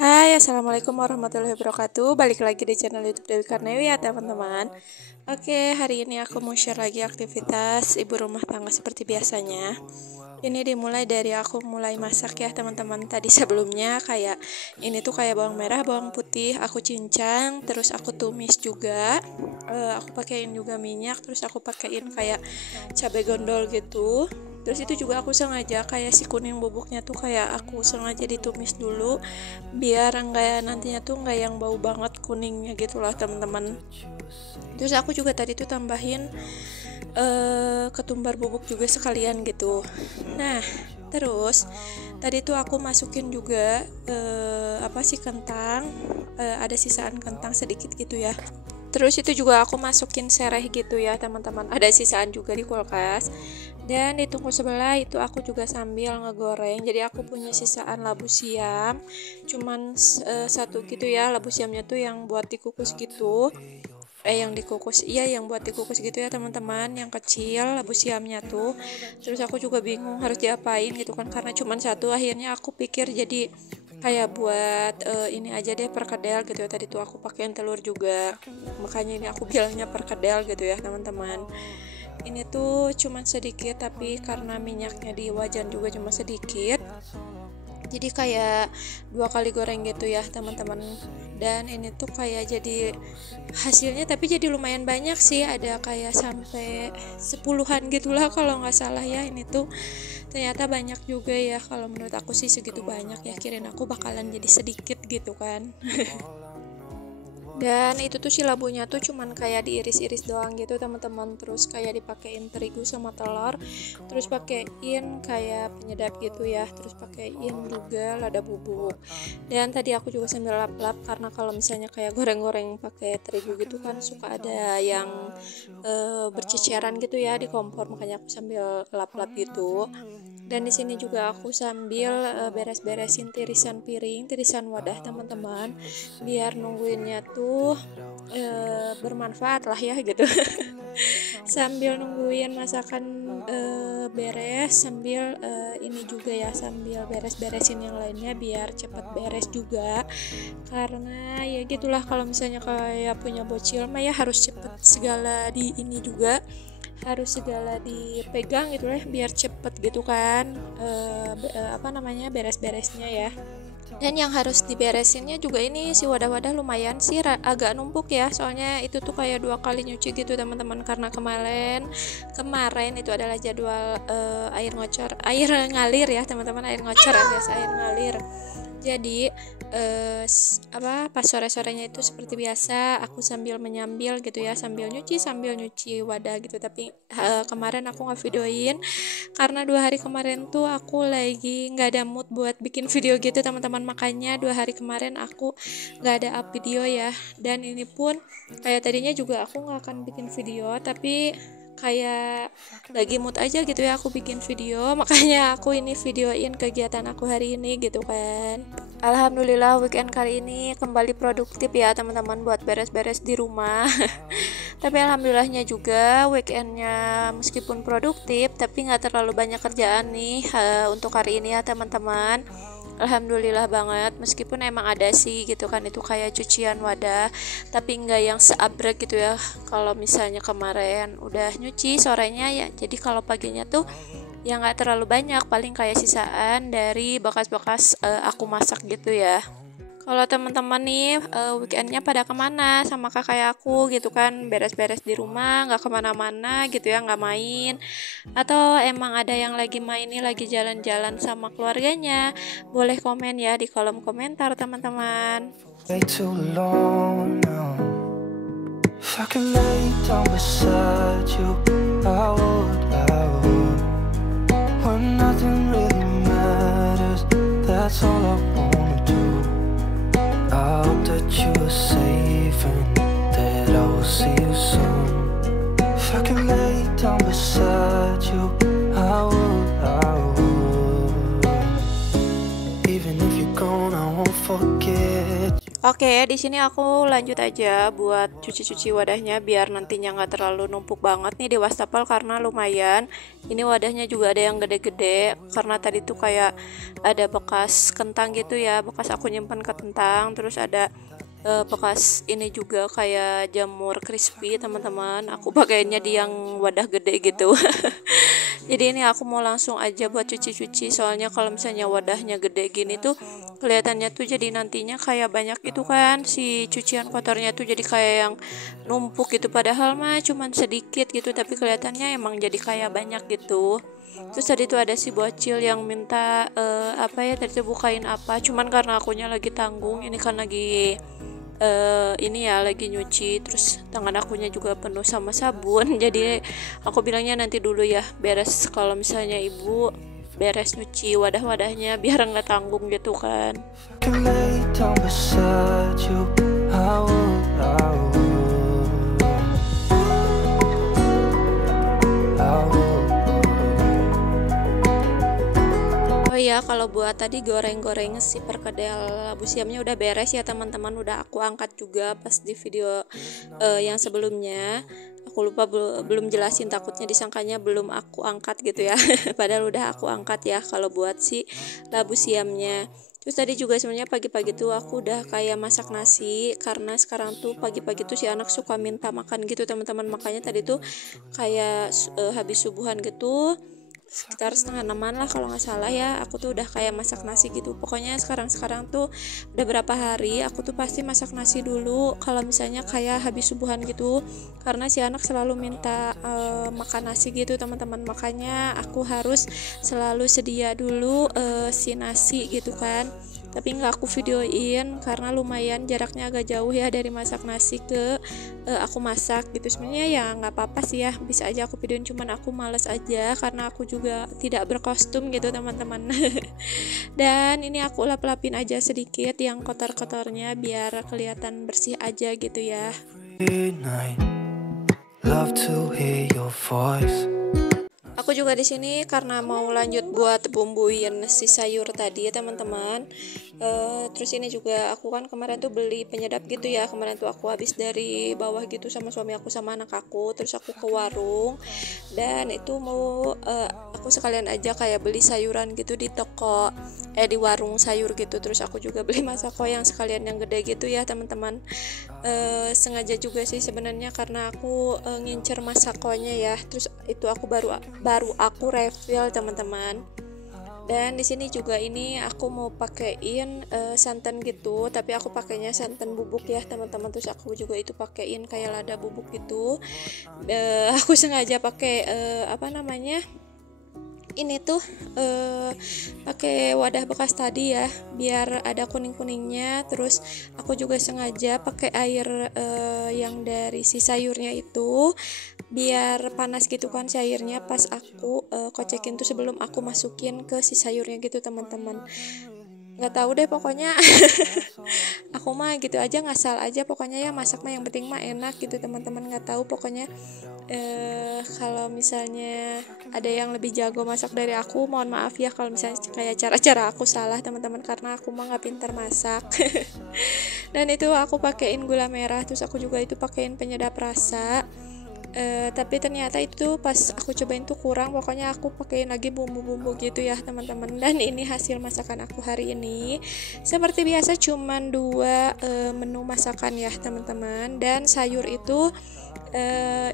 Hai, assalamualaikum warahmatullahi wabarakatuh. Balik lagi di channel YouTube Dewi Karnewi ya teman-teman. Oke, hari ini aku mau share lagi aktivitas ibu rumah tangga seperti biasanya. Ini dimulai dari aku mulai masak ya teman-teman. Tadi sebelumnya kayak ini tuh kayak bawang merah, bawang putih aku cincang, terus aku tumis juga. Aku pakein juga minyak, terus aku pakein kayak cabai gondol gitu. Terus itu juga aku sengaja kayak si kuning bubuknya tuh kayak aku sengaja ditumis dulu biar enggak nantinya tuh enggak yang bau banget kuningnya gitu lah teman-teman. Terus aku juga tadi tuh tambahin ketumbar bubuk juga sekalian gitu. Nah, terus tadi tuh aku masukin juga kentang, ada sisaan kentang sedikit gitu ya. Terus itu juga aku masukin sereh gitu ya teman-teman, ada sisaan juga di kulkas. Dan di tungku sebelah itu aku juga sambil ngegoreng. Jadi aku punya sisaan labu siam, cuman satu gitu ya, labu siamnya tuh yang buat dikukus gitu. Yang buat dikukus gitu ya teman-teman, yang kecil labu siamnya tuh. Terus aku juga bingung harus diapain gitu kan, karena cuman satu. Akhirnya aku pikir jadi kayak buat ini aja deh, perkedel gitu ya. Tadi tuh aku pakein telur juga, makanya ini aku bilangnya perkedel gitu ya teman-teman. Ini tuh cuman sedikit, tapi karena minyaknya di wajan juga cuma sedikit, jadi kayak 2 kali goreng gitu ya teman-teman. Dan ini tuh kayak jadi hasilnya, tapi jadi lumayan banyak sih, ada kayak sampai 10-an gitulah kalau nggak salah ya. Ini tuh ternyata banyak juga ya, kalau menurut aku sih segitu banyak ya, kirain aku bakalan jadi sedikit gitu kan. Dan itu tuh si labunya tuh cuman kayak diiris-iris doang gitu teman-teman. Terus kayak dipakein terigu sama telur, terus pakein kayak penyedap gitu ya, terus pakein juga lada bubuk. Dan tadi aku juga sambil lap-lap, karena kalau misalnya kayak goreng-goreng pakai terigu gitu kan suka ada yang berceceran gitu ya di kompor, makanya aku sambil lap-lap gitu. Dan di sini juga aku sambil beres-beresin tirisan piring, tirisan wadah teman-teman, biar nungguinnya tuh bermanfaat lah ya gitu. Sambil nungguin masakan beres, sambil ini juga ya, sambil beres-beresin yang lainnya biar cepet beres juga. Karena ya gitulah, kalau misalnya kayak punya bocil mah ya harus cepet segala di ini juga, harus segala dipegang gitu lah biar cepet gitu kan beres-beresnya ya. Dan yang harus diberesinnya juga ini si wadah-wadah lumayan sih agak numpuk ya, soalnya itu tuh kayak 2 kali nyuci gitu teman-teman, karena kemarin itu adalah jadwal air ngalir ya teman-teman, air ngocor alias air ngalir. Jadi pas sore-sorenya itu seperti biasa aku sambil menyambil gitu ya, sambil nyuci wadah gitu. Tapi kemarin aku nggak videoin karena 2 hari kemarin tuh aku lagi nggak ada mood buat bikin video gitu teman-teman, makanya 2 hari kemarin aku nggak ada up video ya. Dan ini pun kayak tadinya juga aku nggak akan bikin video, tapi kayak lagi mood aja gitu ya aku bikin video, makanya aku ini videoin kegiatan aku hari ini gitu kan. Alhamdulillah weekend kali ini kembali produktif ya teman-teman buat beres-beres di rumah. Tapi alhamdulillahnya juga weekendnya meskipun produktif tapi nggak terlalu banyak kerjaan nih untuk hari ini ya teman-teman. Alhamdulillah banget, meskipun emang ada sih gitu kan, itu kayak cucian wadah, tapi nggak yang seabrek gitu ya. Kalau misalnya kemarin udah nyuci sorenya ya, jadi kalau paginya tuh ya nggak terlalu banyak, paling kayak sisaan dari bekas-bekas aku masak gitu ya. Kalau teman-teman nih weekendnya pada kemana sama kayak aku gitu kan, beres-beres di rumah, nggak kemana-mana gitu ya, nggak main, atau emang ada yang lagi main nih, lagi jalan-jalan sama keluarganya, boleh komen ya di kolom komentar teman-teman. I hope that you are safe and that I will see you soon. If I can lay down beside you, I would. Even if you're gone, I won't forget you. Oke, di sini aku lanjut aja buat cuci-cuci wadahnya biar nantinya nggak terlalu numpuk banget nih di wastafel karena lumayan. Ini wadahnya juga ada yang gede-gede karena tadi tuh kayak ada bekas kentang gitu ya, bekas aku nyimpan ke kentang, terus ada bekas ini juga kayak jamur crispy teman-teman. Aku pakainya di yang wadah gede gitu. Jadi ini aku mau langsung aja buat cuci-cuci soalnya kalau misalnya wadahnya gede gini tuh kelihatannya tuh jadi nantinya kayak banyak itu kan si cucian kotornya tuh jadi kayak yang numpuk gitu padahal mah cuman sedikit gitu tapi kelihatannya emang jadi kayak banyak gitu. Terus tadi tuh ada si bocil yang minta apa ya tadi tuh bukain apa cuman karena akunya lagi tanggung ini kan lagi ini ya lagi nyuci terus tangan akunya juga penuh sama sabun jadi aku bilangnya nanti dulu ya beres kalau misalnya ibu beres nyuci wadah-wadahnya biar nggak tanggung gitu kan. Can lay down beside you. I would, I would, I would. Oh iya, kalau buat tadi goreng-goreng si perkedel labu siamnya udah beres ya teman-teman, udah aku angkat juga pas di video yang sebelumnya. Aku lupa belum jelasin takutnya disangkanya belum aku angkat gitu ya. Padahal udah aku angkat ya kalau buat si labu siamnya. Terus tadi juga sebenarnya pagi-pagi tuh aku udah kayak masak nasi karena sekarang tuh pagi-pagi tuh si anak suka minta makan gitu teman-teman, makanya tadi tuh kayak habis subuhan gitu sekitar 5:30 lah kalau nggak salah ya aku tuh udah kayak masak nasi gitu. Pokoknya sekarang tuh udah berapa hari aku tuh pasti masak nasi dulu kalau misalnya kayak habis subuhan gitu karena si anak selalu minta makan nasi gitu teman-teman, makanya aku harus selalu sedia dulu si nasi gitu kan. Tapi nggak aku videoin karena lumayan jaraknya agak jauh ya dari masak nasi ke aku masak gitu. Sebenarnya ya nggak apa-apa sih ya, bisa aja aku videoin, cuman aku males aja karena aku juga tidak berkostum gitu teman-teman. Dan ini aku lap-lapin aja sedikit yang kotor-kotornya biar kelihatan bersih aja gitu ya. Love to hear your voice. Aku juga di sini karena mau lanjut buat bumbuin si sayur tadi ya teman-teman. Terus ini juga aku kan kemarin tuh beli penyedap gitu ya. Kemarin tuh aku habis dari bawah gitu sama suami aku sama anak aku. Terus aku ke warung dan itu mau aku sekalian aja kayak beli sayuran gitu di toko di warung sayur gitu. Terus aku juga beli masako yang sekalian yang gede gitu ya teman-teman. Sengaja juga sih sebenarnya karena aku ngincer masakonya ya. Terus itu aku baru aku refill teman-teman. Dan di sini juga ini aku mau pakein santan gitu, tapi aku pakainya santan bubuk ya teman-teman. Terus aku juga itu pakein kayak lada bubuk gitu. Aku sengaja pakai apa namanya? Ini tuh pakai wadah bekas tadi ya biar ada kuning-kuningnya. Terus aku juga sengaja pakai air yang dari si sayurnya itu biar panas gitu kan cairnya pas aku kocekin tuh sebelum aku masukin ke si sayurnya gitu teman-teman. Nggak tahu deh pokoknya aku mah gitu aja ngasal aja pokoknya ya masak mah yang penting mah enak gitu teman-teman. Nggak tahu pokoknya kalau misalnya ada yang lebih jago masak dari aku mohon maaf ya kalau misalnya kayak cara-cara aku salah teman-teman karena aku mah nggak pintar masak. Dan itu aku pakein gula merah, terus aku juga itu pakein penyedap rasa. Tapi ternyata itu pas aku cobain tuh kurang, pokoknya aku pakein lagi bumbu-bumbu gitu ya teman-teman. Dan ini hasil masakan aku hari ini seperti biasa cuman 2 menu masakan ya teman-teman. Dan sayur itu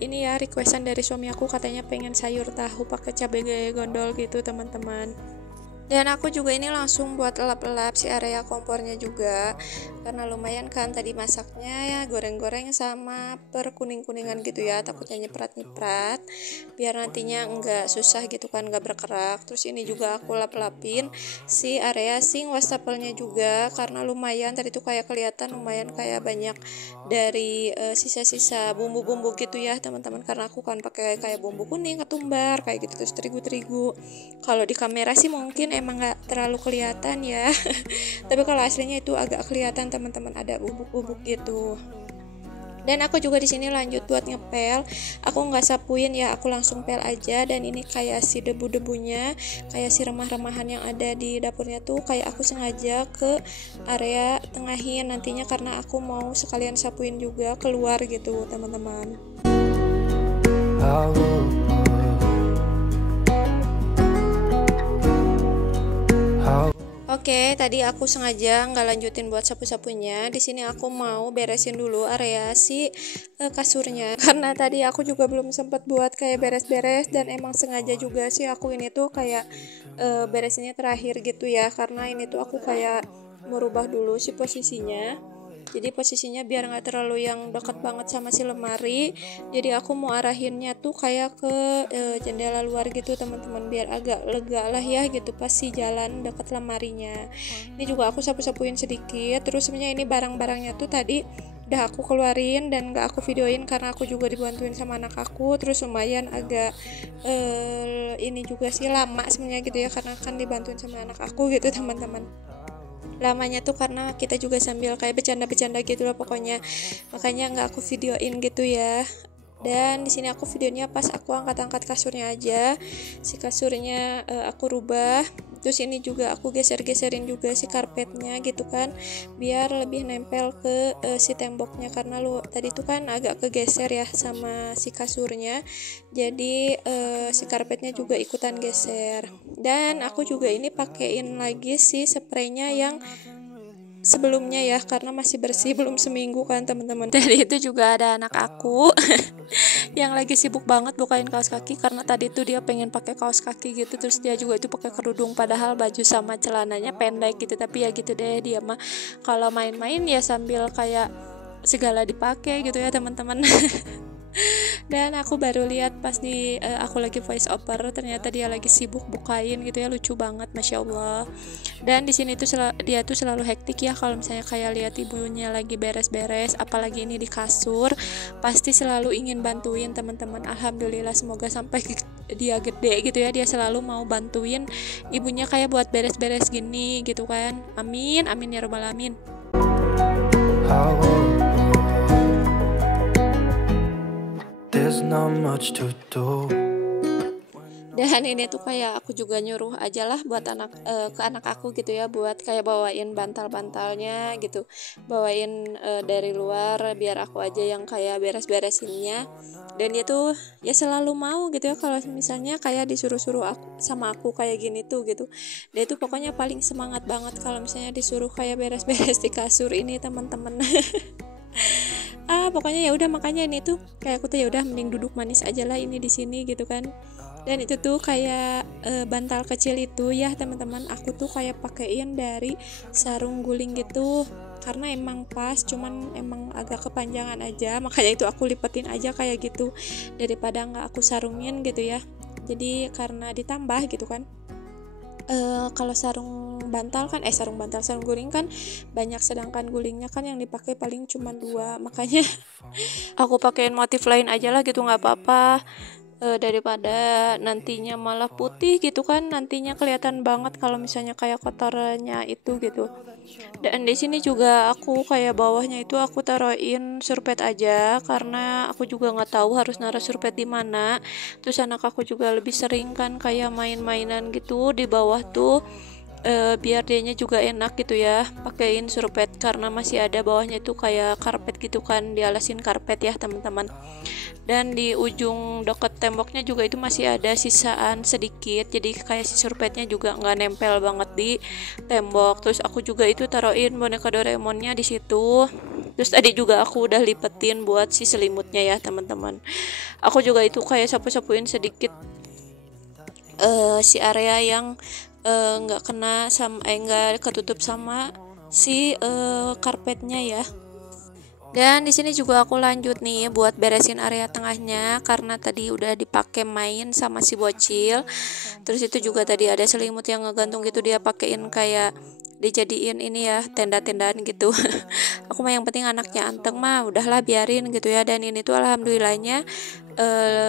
ini ya requestan dari suami aku, katanya pengen sayur tahu pakai cabai gondol gitu teman-teman. Dan aku juga ini langsung buat elap-elap si area kompornya juga karena lumayan kan tadi masaknya ya goreng-goreng sama kuning-kuningan gitu ya, takutnya nyiprat-nyiprat biar nantinya enggak susah gitu kan, enggak berkerak. Terus ini juga aku lap-lapin si area sink wastafelnya juga karena lumayan tadi tuh kayak kelihatan lumayan kayak banyak dari sisa-sisa bumbu-bumbu gitu ya teman-teman, karena aku kan pakai kayak bumbu kuning, ketumbar kayak gitu, terus terigu-terigu. Kalau di kamera sih mungkin emang nggak terlalu kelihatan ya tapi kalau aslinya itu agak kelihatan teman-teman, ada bubuk-bubuk gitu. Dan aku juga di sini lanjut buat ngepel. Aku nggak sapuin ya, aku langsung pel aja. Dan ini kayak si debu-debunya, kayak si remah-remahan yang ada di dapurnya tuh, kayak aku sengaja ke area tengahin nantinya karena aku mau sekalian sapuin juga keluar gitu teman-teman. I will. Oke, tadi aku sengaja nggak lanjutin buat sapu-sapunya. Di sini aku mau beresin dulu area si kasurnya karena tadi aku juga belum sempat buat kayak beres-beres, dan emang sengaja juga sih aku ini tuh kayak beresinnya terakhir gitu ya, karena ini tuh aku kayak merubah dulu si posisinya. Jadi posisinya biar nggak terlalu yang dekat banget sama si lemari. Jadi aku mau arahinnya tuh kayak ke jendela luar gitu teman-teman, biar agak lega lah ya gitu pas si jalan dekat lemarinya. Ini juga aku sapu-sapuin sedikit. Terus sebenarnya ini barang-barangnya tuh tadi udah aku keluarin dan nggak aku videoin karena aku juga dibantuin sama anak aku. Terus lumayan agak ini juga sih lama sebenarnya gitu ya, karena kan dibantuin sama anak aku gitu teman-teman. Lamanya tuh karena kita juga sambil kayak bercanda-bercanda gitu loh pokoknya, makanya nggak aku videoin gitu ya. Dan di sini aku videonya pas aku angkat-angkat kasurnya aja, si kasurnya aku rubah. Terus ini juga aku geser-geserin juga si karpetnya gitu kan, biar lebih nempel ke si temboknya, karena lu tadi tuh kan agak kegeser ya sama si kasurnya, jadi si karpetnya juga ikutan geser. Dan aku juga ini pakein lagi si spraynya yang sebelumnya ya, karena masih bersih belum seminggu kan teman-teman. Dari itu juga ada anak aku yang lagi sibuk banget bukain kaos kaki, karena tadi tuh dia pengen pakai kaos kaki gitu, terus dia juga itu pakai kerudung padahal baju sama celananya pendek gitu. Tapi ya gitu deh, dia mah kalau main-main ya sambil kayak segala dipakai gitu ya teman-teman. Dan aku baru lihat pas di aku lagi voice over, ternyata dia lagi sibuk bukain gitu ya, lucu banget masya Allah. Dan di sini tuh dia tuh selalu hektik ya kalau misalnya kayak lihat ibunya lagi beres-beres, apalagi ini di kasur, pasti selalu ingin bantuin teman-teman. Alhamdulillah, semoga sampai dia gede gitu ya, dia selalu mau bantuin ibunya kayak buat beres-beres gini gitu kan. Amin amin ya rabbal alamin. There's not much to do. Dan ini tuh kayak aku juga nyuruh aja lah buat ke anak aku gitu ya, buat kayak bawain bantal-bantalnya gitu, bawain dari luar biar aku aja yang kayak beres-beresinnya. Dan dia tuh ya selalu mau gitu ya kalau misalnya kayak disuruh-suruh sama aku kayak gini tuh gitu. Dia tuh pokoknya paling semangat banget kalau misalnya disuruh kayak beres-beres di kasur ini teman-teman. Pokoknya ya udah, makanya ini tuh kayak aku tuh ya udah mending duduk manis aja lah ini di sini gitu kan. Dan itu tuh kayak bantal kecil itu ya teman-teman, aku tuh kayak pakein dari sarung guling gitu, karena emang pas, cuman emang agak kepanjangan aja, makanya itu aku lipetin aja kayak gitu daripada nggak aku sarungin gitu ya. Jadi karena ditambah gitu kan, kalau sarung guling kan banyak, sedangkan gulingnya kan yang dipakai paling cuma 2, makanya aku pakein motif lain aja lah gitu, nggak apa-apa. Daripada nantinya malah putih gitu kan, nantinya kelihatan banget kalau misalnya kayak kotornya itu gitu. Dan di sini juga aku kayak bawahnya itu aku taruhin surpet aja, karena aku juga nggak tahu harus naruh surpet di mana. Terus anak aku juga lebih sering kan kayak main-mainan gitu di bawah tuh, biar dianya juga enak gitu ya pakein surpet, karena masih ada bawahnya itu kayak karpet gitu kan, dialasin karpet ya teman-teman. Dan di ujung deket temboknya juga itu masih ada sisaan sedikit, jadi kayak si surpetnya juga nggak nempel banget di tembok. Terus aku juga itu taruhin boneka Doraemonnya di situ. Terus tadi juga aku udah lipetin buat si selimutnya ya teman-teman. Aku juga itu kayak sapu-sapuin sedikit si area yang nggak kena sama nggak ketutup sama si karpetnya ya. Dan di sini juga aku lanjut nih buat beresin area tengahnya, karena tadi udah dipakai main sama si bocil. Terus itu juga tadi ada selimut yang ngegantung gitu, dia pakein kayak dijadiin ini ya, tenda-tendaan gitu. Aku mah yang penting anaknya anteng mah udahlah biarin gitu ya. Dan ini tuh alhamdulillahnya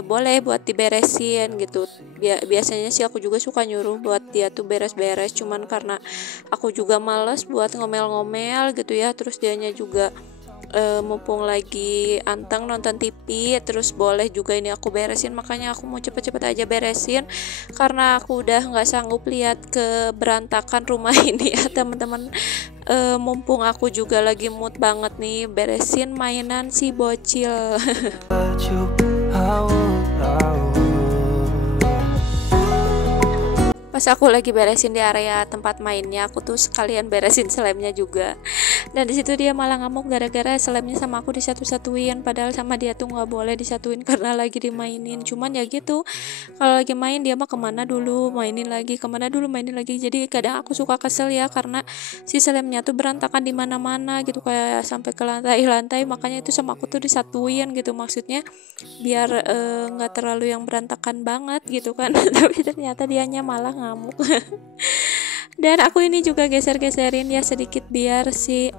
boleh buat diberesin gitu. Biasanya sih aku juga suka nyuruh buat dia tuh beres-beres, cuman karena aku juga males buat ngomel-ngomel gitu ya, terus dianya juga mumpung lagi anteng nonton TV, terus boleh juga ini aku beresin, makanya aku mau cepet-cepet aja beresin karena aku udah nggak sanggup lihat keberantakan rumah ini ya teman-teman. Mumpung aku juga lagi mood banget nih beresin mainan si bocil. Pas aku lagi beresin di area tempat mainnya, aku tuh sekalian beresin slemnya juga. Dan di situ dia malah ngamuk gara-gara slemnya sama aku disatu-satuin, padahal sama dia tuh nggak boleh disatuin karena lagi dimainin. Cuman ya gitu, kalau lagi main dia mah kemana dulu mainin lagi, kemana dulu mainin lagi. Jadi kadang aku suka kesel ya karena si slemnya tuh berantakan di mana-mana gitu, kayak sampai ke lantai-lantai. Makanya itu sama aku tuh disatuin gitu, maksudnya biar nggak terlalu yang berantakan banget gitu kan. Tapi ternyata dianya malah ngamuk. Dan aku ini juga geser-geserin ya sedikit biar si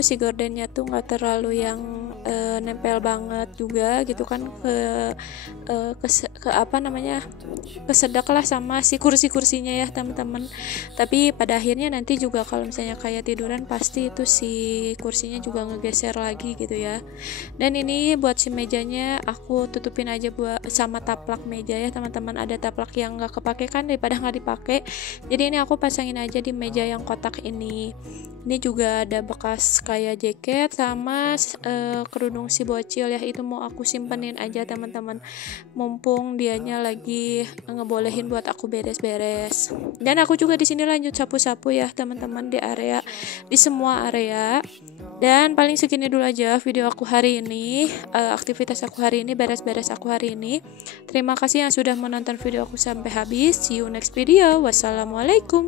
si gordennya tuh nggak terlalu yang nempel banget juga gitu kan kesedak lah sama si kursi-kursinya ya teman-teman. Tapi pada akhirnya nanti juga kalau misalnya kayak tiduran pasti itu si kursinya juga ngegeser lagi gitu ya. Dan ini buat si mejanya aku tutupin aja buat sama taplak meja ya teman-teman. Ada taplak yang nggak kepake kan, daripada nggak dipakai, jadi ini aku pasangin aja di meja yang kotak ini. Ini juga ada bekas kayak jaket sama kerudung si bocil ya, itu mau aku simpenin aja teman-teman, mumpung dianya lagi ngebolehin buat aku beres-beres. Dan aku juga di sini lanjut sapu-sapu ya teman-teman di semua area. Dan paling segini dulu aja video aku hari ini, aktivitas aku hari ini, beres-beres aku hari ini. Terima kasih yang sudah menonton video aku sampai habis. See you next video. Wassalamualaikum.